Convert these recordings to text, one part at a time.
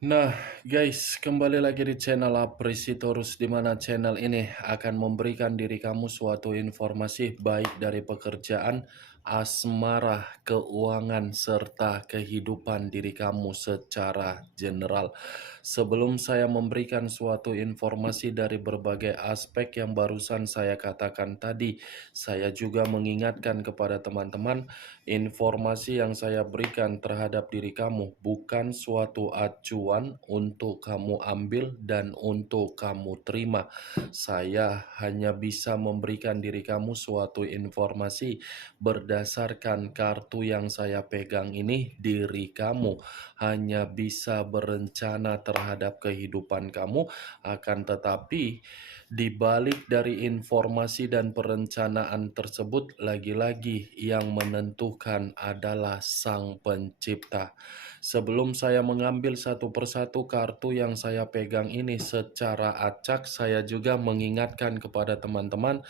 Nah, guys, kembali lagi di channel Apresitorus, di mana channel ini akan memberikan diri kamu suatu informasi baik dari pekerjaan, asmara, keuangan, serta kehidupan diri kamu secara general. Sebelum saya memberikan suatu informasi dari berbagai aspek yang barusan saya katakan tadi, saya juga mengingatkan kepada teman-teman, informasi yang saya berikan terhadap diri kamu bukan suatu acuan untuk kamu ambil dan untuk kamu terima. Saya hanya bisa memberikan diri kamu suatu informasi berdasarkan kartu yang saya pegang ini. Diri kamu hanya bisa berencana terhadap kehidupan kamu, akan tetapi di balik dari informasi dan perencanaan tersebut, lagi-lagi yang menentukan adalah Sang Pencipta. Sebelum saya mengambil satu persatu kartu yang saya pegang ini secara acak, saya juga mengingatkan kepada teman-teman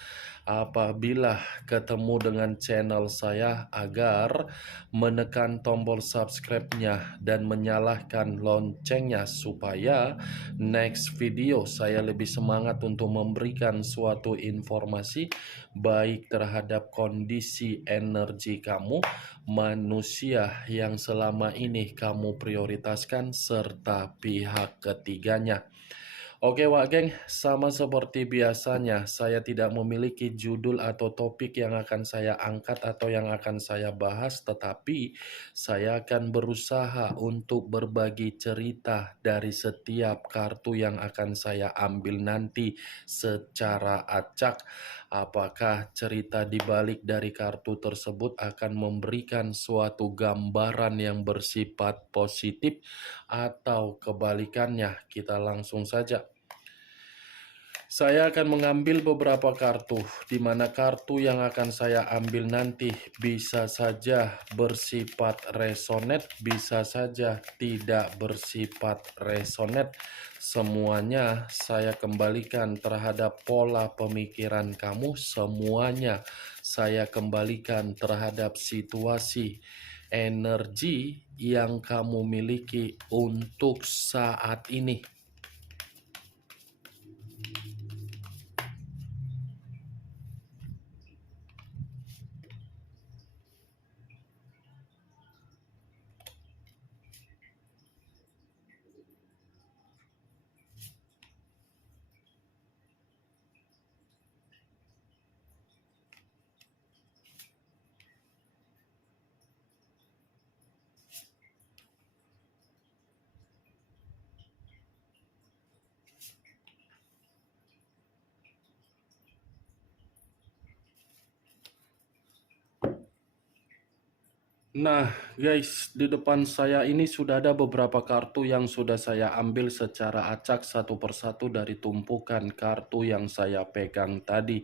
apabila ketemu dengan channel saya agar menekan tombol subscribe-nya dan menyalakan loncengnya supaya next video saya lebih semangat untuk memberikan suatu informasi baik terhadap kondisi energi kamu, manusia yang selama ini kamu prioritaskan, serta pihak ketiganya. Oke Wak Geng, sama seperti biasanya, saya tidak memiliki judul atau topik yang akan saya angkat atau yang akan saya bahas, tetapi saya akan berusaha untuk berbagi cerita dari setiap kartu yang akan saya ambil nanti secara acak. Apakah cerita di balik dari kartu tersebut akan memberikan suatu gambaran yang bersifat positif atau kebalikannya? Kita langsung saja. Saya akan mengambil beberapa kartu, di mana kartu yang akan saya ambil nanti bisa saja bersifat resonet, bisa saja tidak bersifat resonet. Semuanya saya kembalikan terhadap pola pemikiran kamu, semuanya saya kembalikan terhadap situasi energi yang kamu miliki untuk saat ini. Nah, guys, di depan saya ini sudah ada beberapa kartu yang sudah saya ambil secara acak satu persatu dari tumpukan kartu yang saya pegang tadi.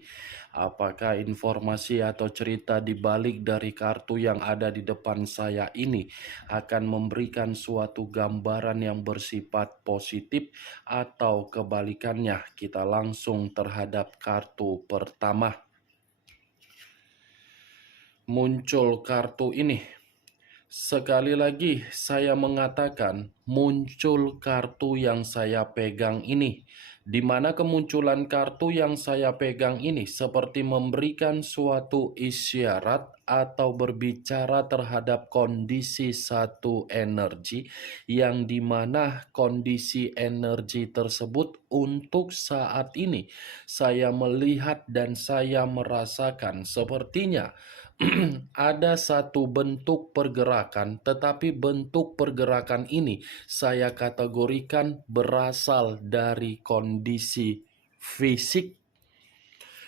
Apakah informasi atau cerita di balik dari kartu yang ada di depan saya ini akan memberikan suatu gambaran yang bersifat positif atau kebalikannya? Kita langsung terhadap kartu pertama. Muncul kartu ini. Sekali lagi saya mengatakan muncul kartu yang saya pegang ini, di mana kemunculan kartu yang saya pegang ini seperti memberikan suatu isyarat atau berbicara terhadap kondisi satu energi yang dimana kondisi energi tersebut untuk saat ini saya melihat dan saya merasakan sepertinya ada satu bentuk pergerakan, tetapi bentuk pergerakan ini saya kategorikan berasal dari kondisi fisik.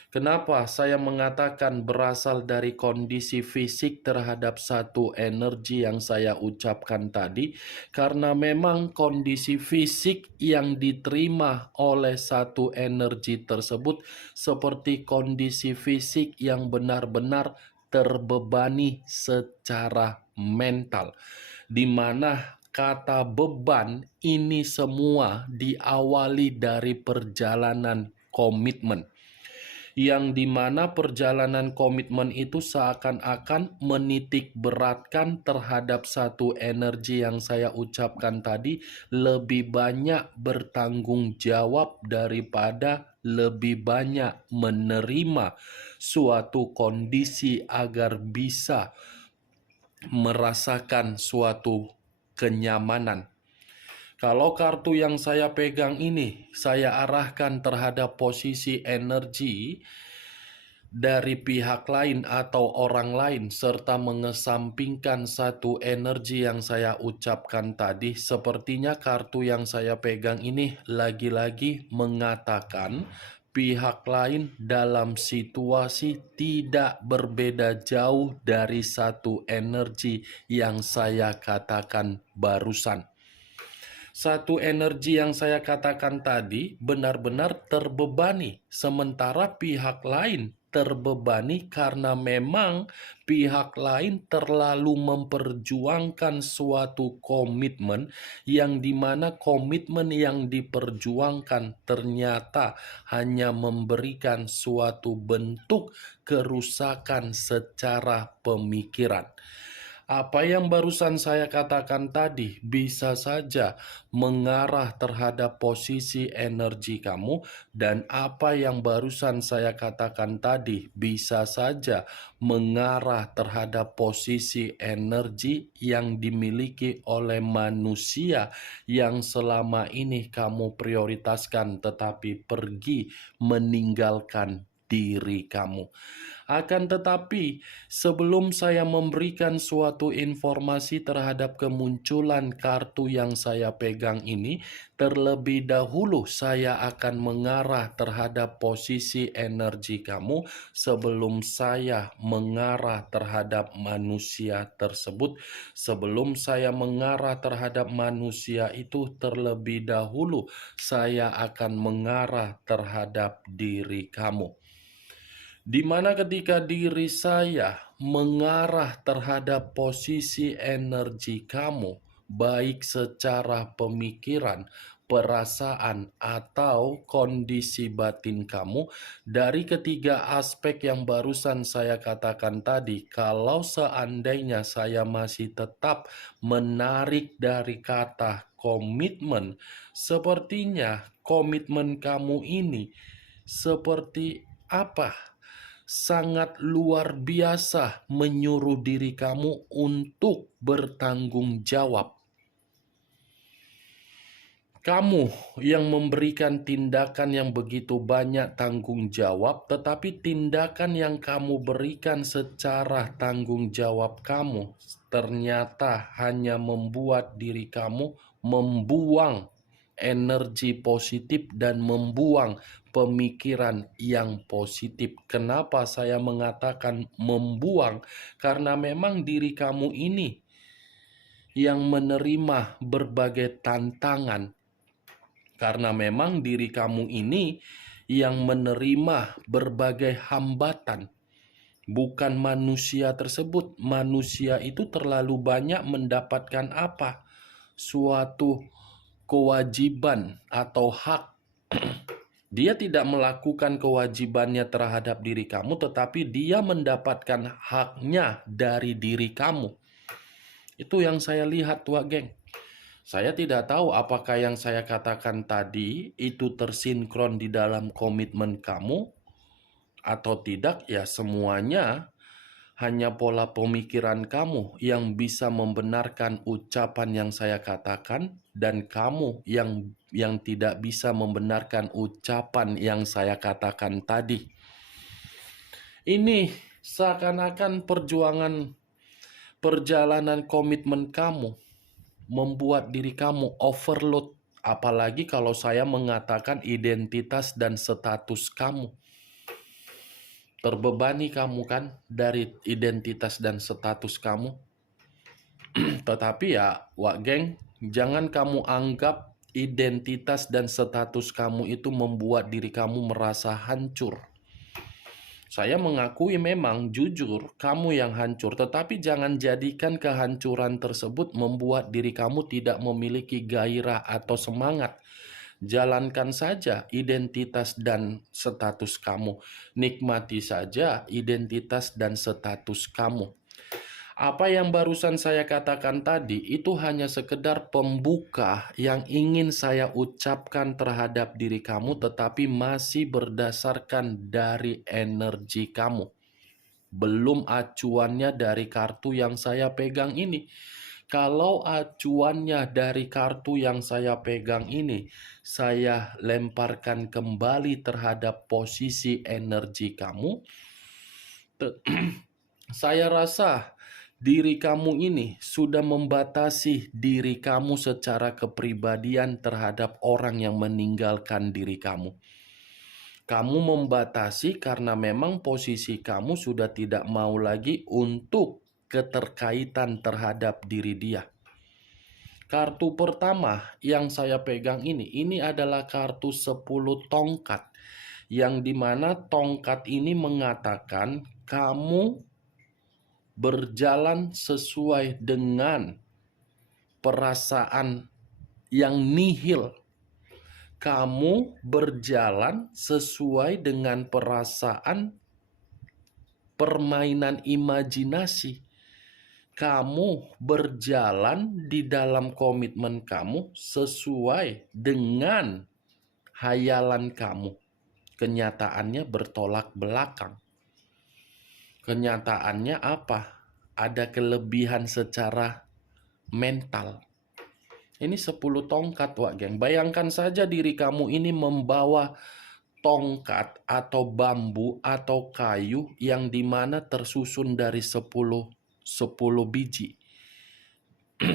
Kenapa saya mengatakan berasal dari kondisi fisik terhadap satu energi yang saya ucapkan tadi? Karena memang kondisi fisik yang diterima oleh satu energi tersebut seperti kondisi fisik yang benar-benar terbebani secara mental, di mana kata beban ini semua diawali dari perjalanan komitmen yang dimana perjalanan komitmen itu seakan-akan menitik beratkan terhadap satu energi yang saya ucapkan tadi, lebih banyak bertanggung jawab daripada lebih banyak menerima suatu kondisi agar bisa merasakan suatu kenyamanan. Kalau kartu yang saya pegang ini saya arahkan terhadap posisi energi dari pihak lain atau orang lain serta mengesampingkan satu energi yang saya ucapkan tadi, sepertinya kartu yang saya pegang ini lagi-lagi mengatakan pihak lain dalam situasi tidak berbeda jauh dari satu energi yang saya katakan barusan. Satu energi yang saya katakan tadi benar-benar terbebani, sementara pihak lain terbebani karena memang pihak lain terlalu memperjuangkan suatu komitmen yang dimana komitmen yang diperjuangkan ternyata hanya memberikan suatu bentuk kerusakan secara pemikiran. Apa yang barusan saya katakan tadi bisa saja mengarah terhadap posisi energi kamu, dan apa yang barusan saya katakan tadi bisa saja mengarah terhadap posisi energi yang dimiliki oleh manusia yang selama ini kamu prioritaskan tetapi pergi meninggalkan diri kamu. Akan tetapi, sebelum saya memberikan suatu informasi terhadap kemunculan kartu yang saya pegang ini, terlebih dahulu saya akan mengarah terhadap posisi energi kamu sebelum saya mengarah terhadap manusia tersebut. Sebelum saya mengarah terhadap manusia itu, terlebih dahulu saya akan mengarah terhadap diri kamu. Di mana ketika diri saya mengarah terhadap posisi energi kamu, baik secara pemikiran, perasaan, atau kondisi batin kamu, dari ketiga aspek yang barusan saya katakan tadi, kalau seandainya saya masih tetap menarik dari kata komitmen, sepertinya komitmen kamu ini seperti apa? Sangat luar biasa menyuruh diri kamu untuk bertanggung jawab. Kamu yang memberikan tindakan yang begitu banyak tanggung jawab, tetapi tindakan yang kamu berikan secara tanggung jawab kamu ternyata hanya membuat diri kamu membuang energi positif dan membuang pemikiran yang positif. Kenapa saya mengatakan membuang? Karena memang diri kamu ini yang menerima berbagai tantangan. Karena memang diri kamu ini yang menerima berbagai hambatan. Bukan manusia tersebut. Manusia itu terlalu banyak mendapatkan apa? Suatu kewajiban atau hak. Dia tidak melakukan kewajibannya terhadap diri kamu, tetapi dia mendapatkan haknya dari diri kamu. Itu yang saya lihat, Wak Geng. Saya tidak tahu apakah yang saya katakan tadi itu tersinkron di dalam komitmen kamu atau tidak. Ya, semuanya hanya pola pemikiran kamu yang bisa membenarkan ucapan yang saya katakan, dan kamu yang tidak bisa membenarkan ucapan yang saya katakan tadi. Ini seakan-akan perjalanan komitmen kamu membuat diri kamu overload. Apalagi kalau saya mengatakan identitas dan status kamu. Terbebani kamu kan dari identitas dan status kamu. Tetapi ya, Wak Geng, jangan kamu anggap identitas dan status kamu itu membuat diri kamu merasa hancur. Saya mengakui memang jujur kamu yang hancur, tetapi jangan jadikan kehancuran tersebut membuat diri kamu tidak memiliki gairah atau semangat. Jalankan saja identitas dan status kamu. Nikmati saja identitas dan status kamu. Apa yang barusan saya katakan tadi itu hanya sekedar pembuka yang ingin saya ucapkan terhadap diri kamu, tetapi masih berdasarkan dari energi kamu. Belum acuannya dari kartu yang saya pegang ini. Kalau acuannya dari kartu yang saya pegang ini, saya lemparkan kembali terhadap posisi energi kamu. Saya rasa diri kamu ini sudah membatasi diri kamu secara kepribadian terhadap orang yang meninggalkan diri kamu. Kamu membatasi karena memang posisi kamu sudah tidak mau lagi untuk keterkaitan terhadap diri dia. Kartu pertama yang saya pegang ini adalah kartu 10 tongkat. Yang dimana tongkat ini mengatakan kamu berjalan sesuai dengan perasaan yang nihil. Kamu berjalan sesuai dengan perasaan permainan imajinasi. Kamu berjalan di dalam komitmen kamu sesuai dengan hayalan kamu. Kenyataannya bertolak belakang. Kenyataannya apa? Ada kelebihan secara mental. Ini 10 tongkat, Wak Geng. Bayangkan saja diri kamu ini membawa tongkat atau bambu atau kayu yang dimana tersusun dari 10 biji.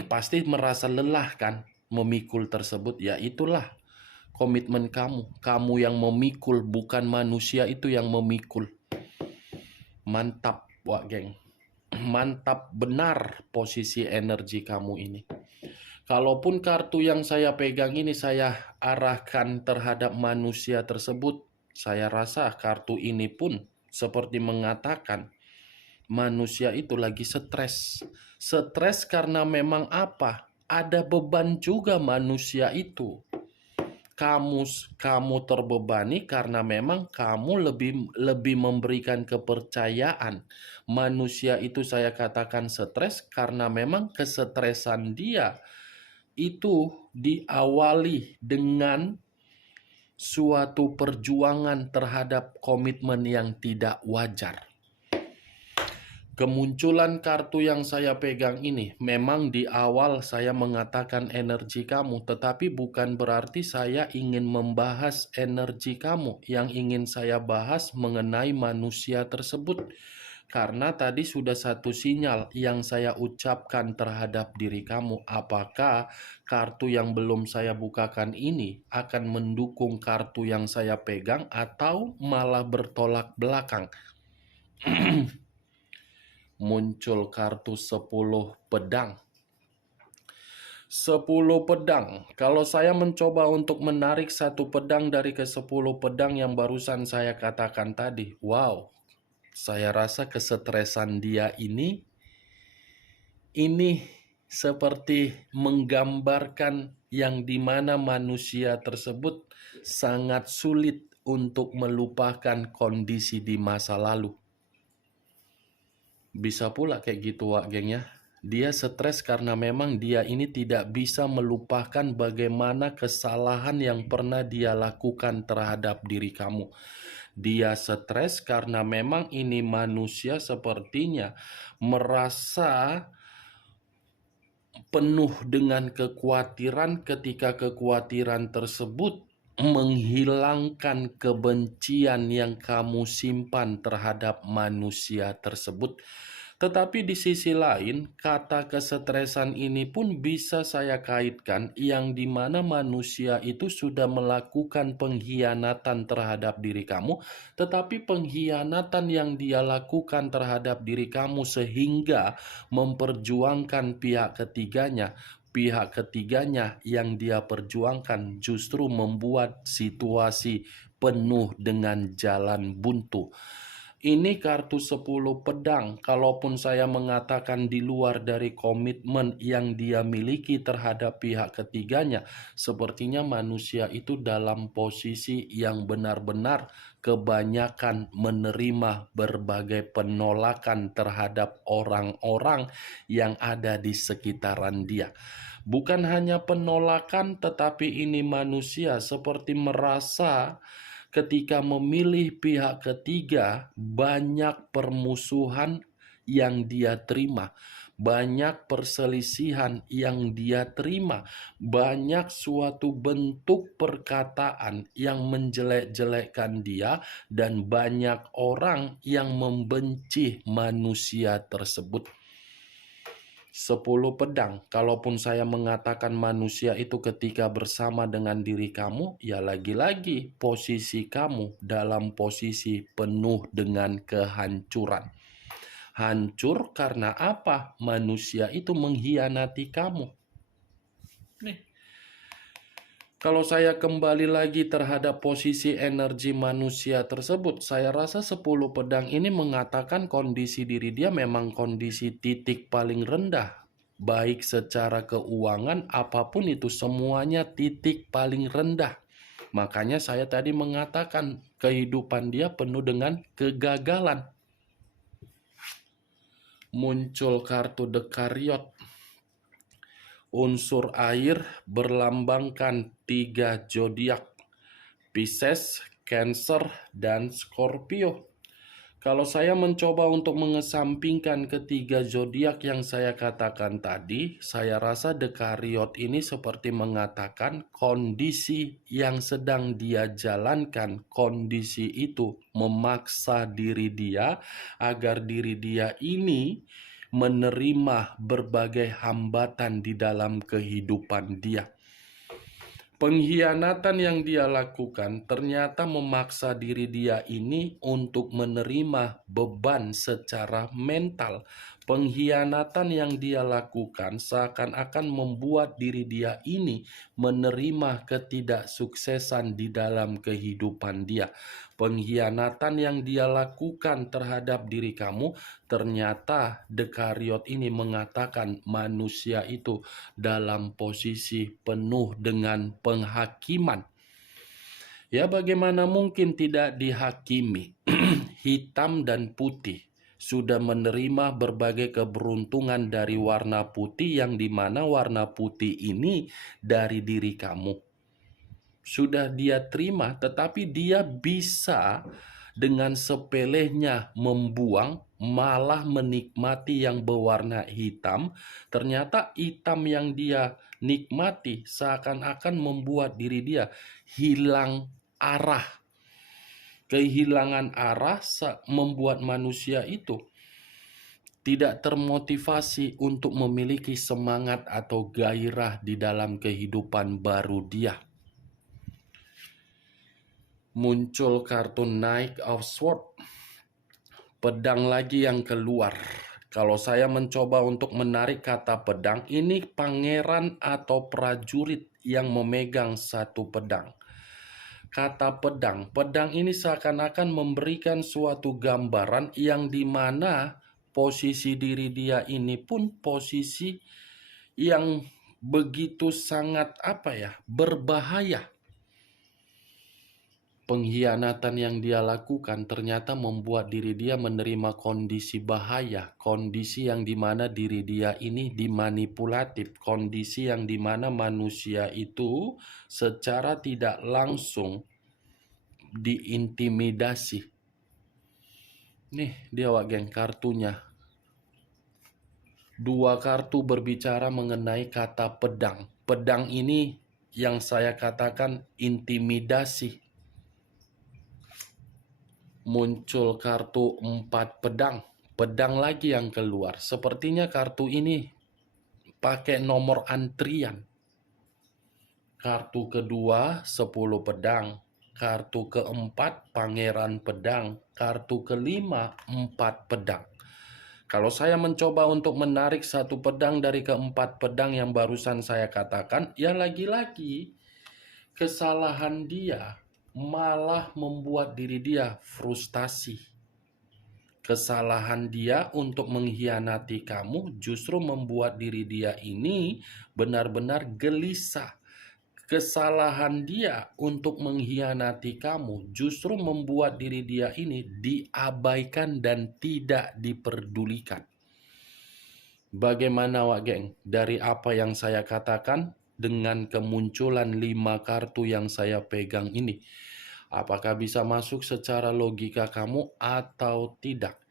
Pasti merasa lelah kan memikul tersebut. Ya itulah komitmen kamu. Kamu yang memikul, bukan manusia itu yang memikul. Mantap, Wak Geng. Mantap benar posisi energi kamu ini. Kalaupun kartu yang saya pegang ini saya arahkan terhadap manusia tersebut, saya rasa kartu ini pun seperti mengatakan manusia itu lagi stres. Stres karena memang apa? Ada beban juga manusia itu. Kamu terbebani karena memang kamu lebih memberikan kepercayaan. Manusia itu saya katakan stres karena memang kesetresan dia itu diawali dengan suatu perjuangan terhadap komitmen yang tidak wajar. Kemunculan kartu yang saya pegang ini, memang di awal saya mengatakan energi kamu, tetapi bukan berarti saya ingin membahas energi kamu. Yang ingin saya bahas mengenai manusia tersebut. Karena tadi sudah satu sinyal yang saya ucapkan terhadap diri kamu. Apakah kartu yang belum saya bukakan ini akan mendukung kartu yang saya pegang atau malah bertolak belakang? Muncul kartu 10 pedang. 10 pedang. Kalau saya mencoba untuk menarik satu pedang dari ke-10 pedang yang barusan saya katakan tadi, wow, saya rasa kesetresan dia ini seperti menggambarkan yang dimana manusia tersebut sangat sulit untuk melupakan kondisi di masa lalu. Bisa pula kayak gitu, Wak Geng ya. Dia stres karena memang dia ini tidak bisa melupakan bagaimana kesalahan yang pernah dia lakukan terhadap diri kamu. Dia stres karena memang ini manusia sepertinya merasa penuh dengan kekhawatiran ketika kekhawatiran tersebut menghilangkan kebencian yang kamu simpan terhadap manusia tersebut. Tetapi di sisi lain, kata kesetresan ini pun bisa saya kaitkan yang dimana manusia itu sudah melakukan pengkhianatan terhadap diri kamu, tetapi pengkhianatan yang dia lakukan terhadap diri kamu sehingga memperjuangkan pihak ketiganya. Pihak ketiganya yang dia perjuangkan justru membuat situasi penuh dengan jalan buntu. Ini kartu 10 pedang. Kalaupun saya mengatakan di luar dari komitmen yang dia miliki terhadap pihak ketiganya, sepertinya manusia itu dalam posisi yang benar-benar kebanyakan menerima berbagai penolakan terhadap orang-orang yang ada di sekitaran dia. Bukan hanya penolakan, tetapi ini manusia seperti merasa ketika memilih pihak ketiga, banyak permusuhan yang dia terima, banyak perselisihan yang dia terima, banyak suatu bentuk perkataan yang menjelek-jelekkan dia, dan banyak orang yang membenci manusia tersebut. 10 pedang. Kalaupun saya mengatakan manusia itu ketika bersama dengan diri kamu, ya lagi-lagi posisi kamu dalam posisi penuh dengan kehancuran. Hancur karena apa? Manusia itu mengkhianati kamu. Nih. Kalau saya kembali lagi terhadap posisi energi manusia tersebut, saya rasa 10 pedang ini mengatakan kondisi diri dia memang kondisi titik paling rendah. Baik secara keuangan, apapun itu semuanya titik paling rendah. Makanya saya tadi mengatakan kehidupan dia penuh dengan kegagalan. Muncul kartu The Chariot. Unsur air berlambangkan 3 zodiak, Pisces, Cancer, dan Scorpio. Kalau saya mencoba untuk mengesampingkan ketiga zodiak yang saya katakan tadi, saya rasa The Chariot ini seperti mengatakan kondisi yang sedang dia jalankan, kondisi itu memaksa diri dia agar diri dia ini menerima berbagai hambatan di dalam kehidupan dia. Pengkhianatan yang dia lakukan ternyata memaksa diri dia ini untuk menerima beban secara mental. Pengkhianatan yang dia lakukan seakan-akan membuat diri dia ini menerima ketidaksuksesan di dalam kehidupan dia. Pengkhianatan yang dia lakukan terhadap diri kamu, ternyata The Chariot ini mengatakan manusia itu dalam posisi penuh dengan penghakiman. Ya, bagaimana mungkin tidak dihakimi? Hitam dan putih sudah menerima berbagai keberuntungan dari warna putih, yang dimana warna putih ini dari diri kamu sudah dia terima, tetapi dia bisa dengan sepelehnya membuang, malah menikmati yang berwarna hitam. Ternyata hitam yang dia nikmati seakan-akan membuat diri dia hilang arah. Kehilangan arah membuat manusia itu tidak termotivasi untuk memiliki semangat atau gairah di dalam kehidupan baru dia. Muncul kartu Knight of Swords, pedang lagi yang keluar. Kalau saya mencoba untuk menarik kata pedang, ini pangeran atau prajurit yang memegang satu pedang. Kata pedang, pedang ini seakan-akan memberikan suatu gambaran yang dimana posisi diri dia ini pun posisi yang begitu sangat berbahaya. Pengkhianatan yang dia lakukan ternyata membuat diri dia menerima kondisi bahaya, kondisi yang dimana diri dia ini dimanipulatif, kondisi yang dimana manusia itu secara tidak langsung diintimidasi. Nih dia geng kartunya. 2 kartu berbicara mengenai kata pedang. Pedang ini yang saya katakan intimidasi. Muncul kartu 4 pedang. Pedang lagi yang keluar. Sepertinya kartu ini pakai nomor antrian. Kartu kedua 10 pedang. Kartu keempat pangeran pedang. Kartu kelima 4 pedang. Kalau saya mencoba untuk menarik satu pedang dari keempat pedang yang barusan saya katakan, ya lagi-lagi kesalahan dia malah membuat diri dia frustasi. Kesalahan dia untuk mengkhianati kamu justru membuat diri dia ini benar-benar gelisah. Kesalahan dia untuk mengkhianati kamu justru membuat diri dia ini diabaikan dan tidak diperdulikan. Bagaimana Wak Geng? Dari apa yang saya katakan dengan kemunculan 5 kartu yang saya pegang ini, apakah bisa masuk secara logika kamu atau tidak?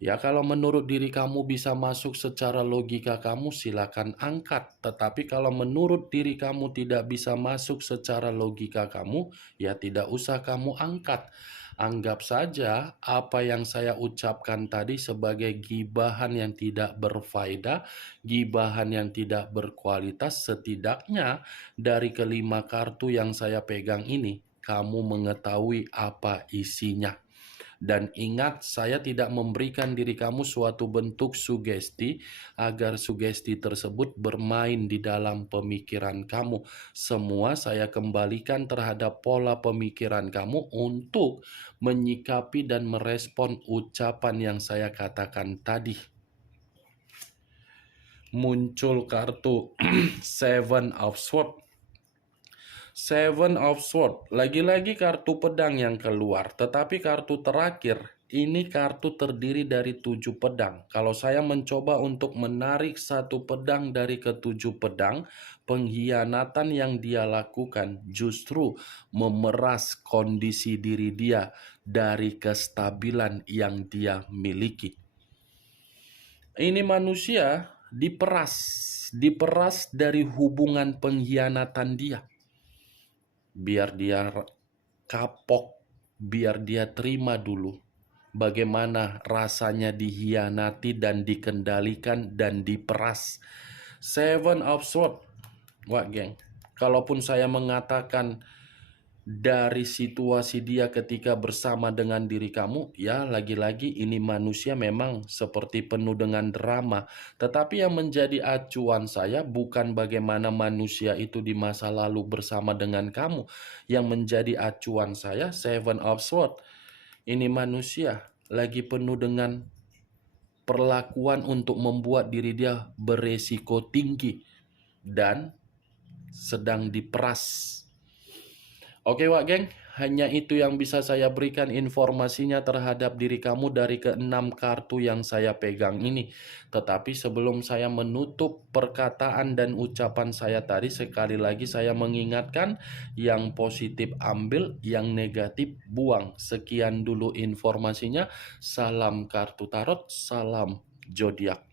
Ya, kalau menurut diri kamu bisa masuk secara logika kamu, silakan angkat. Tetapi kalau menurut diri kamu tidak bisa masuk secara logika kamu, ya tidak usah kamu angkat. Anggap saja apa yang saya ucapkan tadi sebagai gibahan yang tidak berfaedah, gibahan yang tidak berkualitas. Setidaknya dari kelima kartu yang saya pegang ini, kamu mengetahui apa isinya. Dan ingat, saya tidak memberikan diri kamu suatu bentuk sugesti agar sugesti tersebut bermain di dalam pemikiran kamu. Semua saya kembalikan terhadap pola pemikiran kamu untuk menyikapi dan merespon ucapan yang saya katakan tadi. Muncul kartu Seven of Swords. Seven of Swords, lagi-lagi kartu pedang yang keluar. Tetapi kartu terakhir, ini kartu terdiri dari 7 pedang. Kalau saya mencoba untuk menarik satu pedang dari ketujuh pedang, pengkhianatan yang dia lakukan justru memeras kondisi diri dia dari kestabilan yang dia miliki. Ini manusia diperas dari hubungan pengkhianatan dia. Biar dia kapok, biar dia terima dulu bagaimana rasanya dikhianati dan dikendalikan dan diperas. Seven of Swords, Wak Geng. Kalaupun saya mengatakan dari situasi dia ketika bersama dengan diri kamu, ya lagi-lagi ini manusia memang seperti penuh dengan drama. Tetapi yang menjadi acuan saya bukan bagaimana manusia itu di masa lalu bersama dengan kamu. Yang menjadi acuan saya, Seven of Swords. Ini manusia lagi penuh dengan perlakuan untuk membuat diri dia beresiko tinggi dan sedang diperas. Oke Wak Geng, hanya itu yang bisa saya berikan informasinya terhadap diri kamu dari ke-6 kartu yang saya pegang ini. Tetapi sebelum saya menutup perkataan dan ucapan saya tadi, sekali lagi saya mengingatkan, yang positif ambil, yang negatif buang. Sekian dulu informasinya. Salam kartu tarot, salam zodiak.